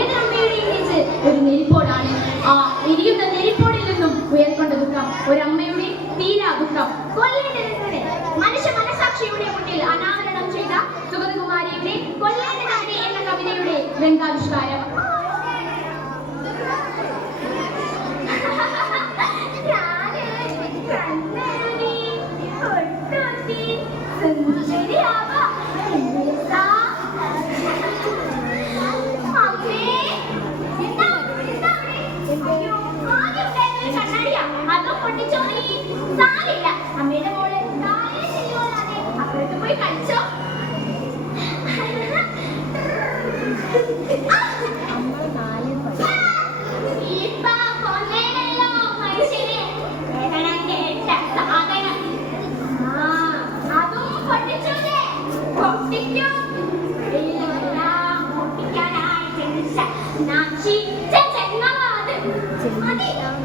ഏതൊരമ്മയുടെ image ഒരു നെരിപ്പോടാണ്. ആ എരിയുന്ന നെരിപ്പോടിൽ നിന്നും ഉയർക്കൊണ്ട ദുഃഖം ഒരമ്മയുടെ തീരാ ദുഃഖം. കൊല്ലേണ്ടത് മനുഷ്യ മനസാക്ഷിയുടെ മുന്നിൽ അനാവരണം ചെയ്ത സുഗതകുമാരിയുടെ കൊല്ലേണ്ടതാണ് എന്ന കവിതയുടെ രംഗാവിഷ്കാരം. അമ്മയുടെ മോള് അപ്പുറത്ത് പോയി കളിച്ചോ.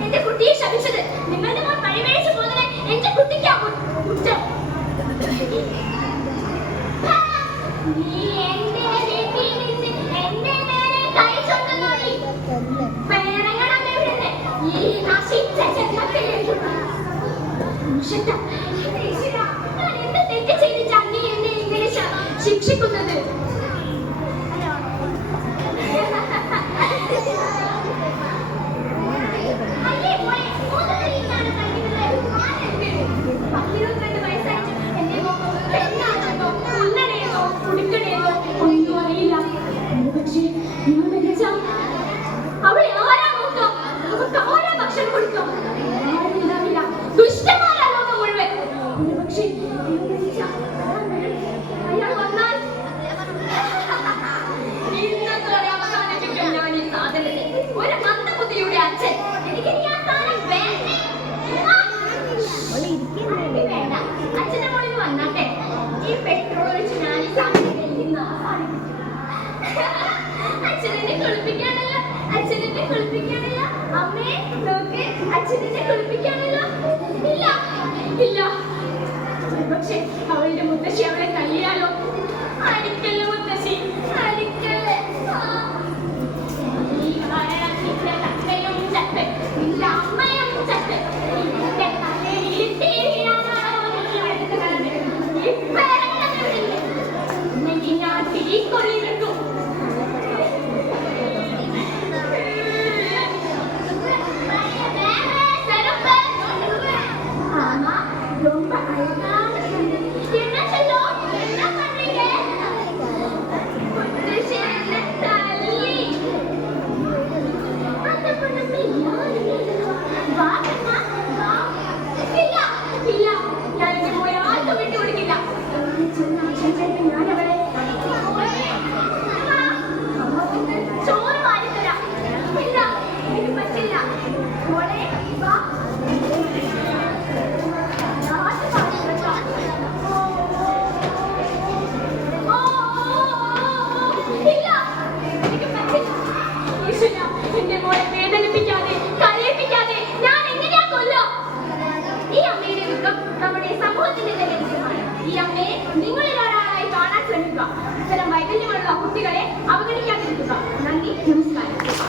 എന്റെ കുട്ടിയെ ശപിച്ചത് നിങ്ങളുടെ മോൻ വഴിവേഴിച്ചു പോകുന്നത് എന്റെ കുട്ടിക്കാവും കുറ്റം. നീ എന്റെ വീട്ടിൽ നിന്ന് എന്റെ നേരെ കൈ ചുണ്ടുന്നോടി പേരങ്ങടമ്മ വിടുന്നത് ഈ നശിച്ച ജന്മത്തിലെ ഞാൻ എന്ത് തെറ്റ് ചെയ്തിട്ടാണ് നീ എന്നെ ഇങ്ങനെ ശിക്ഷിക്കുന്നത്? അവളെ ആരാ നോക്കാം? അവർക്ക് ആരാ ഭക്ഷണം കൊടുക്കാം? ദുഷ്ടന്മാരാ ലോകം മുഴുവൻ. പക്ഷേ അയാൾ വന്നാൽ ഇന്നത്തോടെ അവസാനിപ്പിക്കും ഞാൻ ഈ സാധനത്തെ. ഒരു മന്ദബുദ്ധിയുടെ അച്ഛൻ. എനിക്ക് ഞാൻ സ്ഥാനം വേണ്ട. അച്ഛന്റെ മോളിൽ വന്നാട്ടെ. ഈ പെട്രോൾ ഒഴിച്ച് ഞാൻ ഈ സാധനത്തിൽ നിന്ന് അവസാനിപ്പിക്കും. അച്ഛനെ കുളിപ്പിക്കാനല്ലോ, അച്ഛനെ കുളിപ്പിക്കാനല്ലോ. അമ്മേ നോക്ക്, അച്ഛനെ കുളിപ്പിക്കാനല്ലോ. ഇല്ല ഇല്ല, പക്ഷെ അവളുടെ മുത്തശ്ശി അവളെ